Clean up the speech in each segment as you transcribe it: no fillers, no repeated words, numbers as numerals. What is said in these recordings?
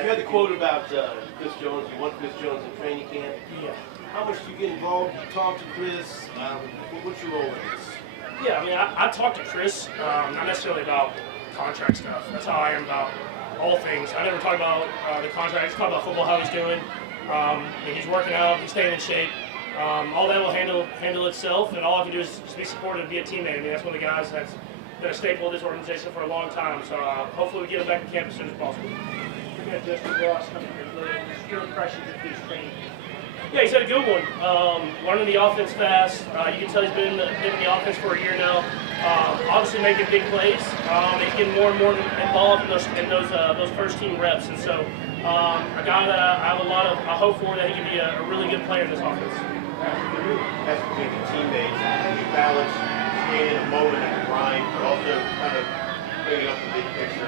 You had the quote about Chris Jones. You want Chris Jones in training camp. Yeah. How much do you get involved? You talk to Chris. What's your role in this? Yeah, I mean, I talked to Chris, not necessarily about contract stuff. That's how I am about all things. I never talk about the contract. I just talk about football, how he's doing. He's working out, he's staying in shape. All that will handle itself, and all I can do is just be supportive and be a teammate. I mean, that's one of the guys that's been a staple of this organization for a long time. So hopefully we get him back to camp as soon as possible. You're going to Justin Ross coming here. Your impressions of his training? Yeah, he's had a good one. Learning the offense fast. You can tell he's been in the offense for a year now. Obviously making big plays. He's getting more and more involved in those first team reps. And so a guy that I have a lot of hope for, that he can be a really good player in this offense. As between the teammates, how do you balance staying in a moment and grind, but also kind of bringing up the big picture?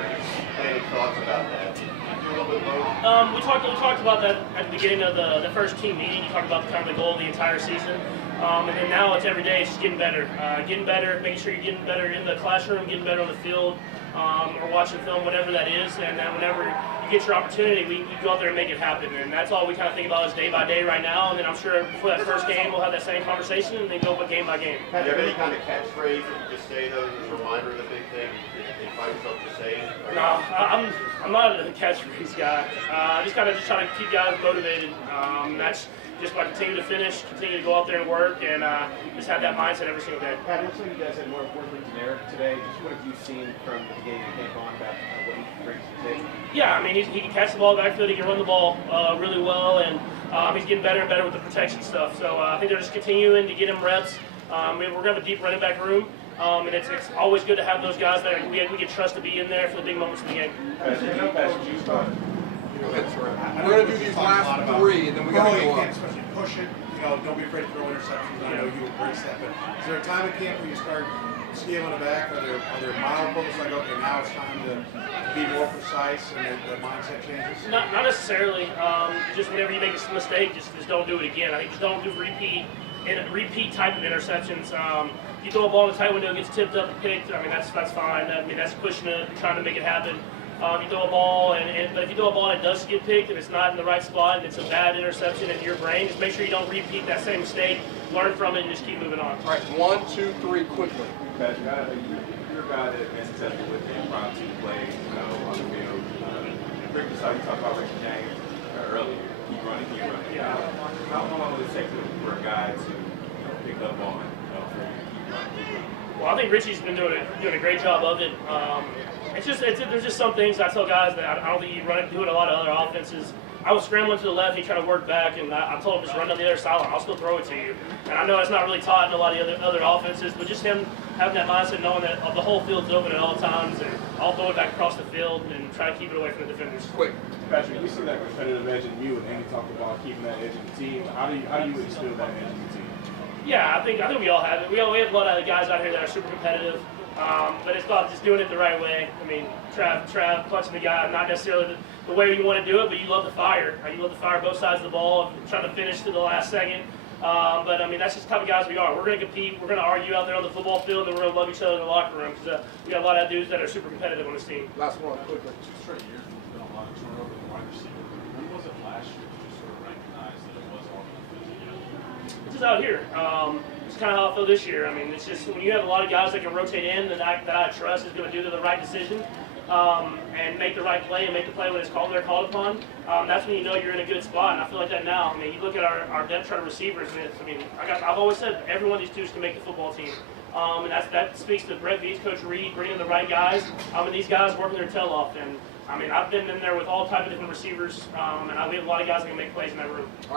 Any thoughts about that? A little bit both. We talked about that at the beginning of the first team meeting. You talked about kind of the goal of the entire season. And then now it's every day, it's just getting better. Making sure you're getting better in the classroom, getting better on the field, or watching film, whatever that is. And then whenever you get your opportunity, you go out there and make it happen. And that's all we kind of think about is day by day right now. And then I'm sure before that first game, we'll have that same conversation and then go game by game. Do you have any kind of catchphrase that you just say, though, as a reminder of the big thing? You find yourself just saying? No, I'm not a catchphrase guy. I just kind of try to keep guys motivated. That's just by continue to finish, continue to go out there and work, and just have that mindset every single day. Pat, it looks like you guys had more work with generic today. Just what have you seen from the beginning of camp on about what he brings to the table? Yeah, I mean, he can catch the ball backfield, he can run the ball really well, and he's getting better and better with the protection stuff. So I think they're just continuing to get him reps. We're going to have a deep running back room. And it's always good to have those guys that we can trust to be in there for the big moments of the game. We're going to do these last three, and then we got to go up. Especially push it. Don't be afraid to throw interceptions. I know you embrace that. But is there a time in camp where you start scaling it back? Are there mileposts like, okay, now it's time to be more precise, and then the mindset changes? Not necessarily. Just whenever you make a mistake, just don't do it again. I think just don't do repeat type of interceptions. You throw a ball in the tight window, it gets tipped up and picked. I mean, that's fine. I mean, that's pushing it, trying to make it happen. You throw a ball, but if you throw a ball and it does get picked and it's not in the right spot and it's a bad interception in your brain, just make sure you don't repeat that same mistake. Learn from it and just keep moving on. All right, 1, 2, 3, quickly. Patrick, you're a guy that has been successful with the impromptu plays, on the field. Previous how you talked about Richard James earlier. Keep running. Yeah. How long will it take for a guy to pick up on keep running? Well, I think Richie's been doing a great job of it. There's just some things I tell guys that I don't think you do it a lot of other offenses. I was scrambling to the left, he tried to work back, and I told him just run down the other sideline. I'll still throw it to you. And I know that's not really taught in a lot of the other offenses, but just him having that mindset, knowing that the whole field's open at all times, and I'll throw it back across the field and try to keep it away from the defenders. Quick. Patrick, we see that competitive edge in you, and Andy talked about keeping that edge in the team. How do you instill that edge in the team? Yeah, I think we all have it. We have a lot of guys out here that are super competitive, but it's about just doing it the right way. I mean, Trav clutching the guy, not necessarily the way you want to do it, but you love the fire. You love the fire both sides of the ball, trying to finish to the last second. But I mean, that's just the type of guys we are. We're going to compete. We're going to argue out there on the football field, and we're going to love each other in the locker room because we got a lot of dudes that are super competitive on this team. Last one, quickly. 2 straight years, there's been a lot of turnover in the wide receiver. When was it last year that you sort of recognized that it was all going to fit together? It's just out here. It's kind of how I feel this year. I mean, it's just when you have a lot of guys that can rotate in that I trust is going to do the right decision and make the right play and make the play when they're called upon. That's when you know you're in a good spot, and I feel like that now. I mean, you look at our depth chart of receivers, and I've always said every one of these dudes can make the football team. And that speaks to Brett Veach, Coach Reed, bringing the right guys, and these guys working their tail off. And I mean, I've been in there with all types of different receivers, and we have a lot of guys that can make plays in that room.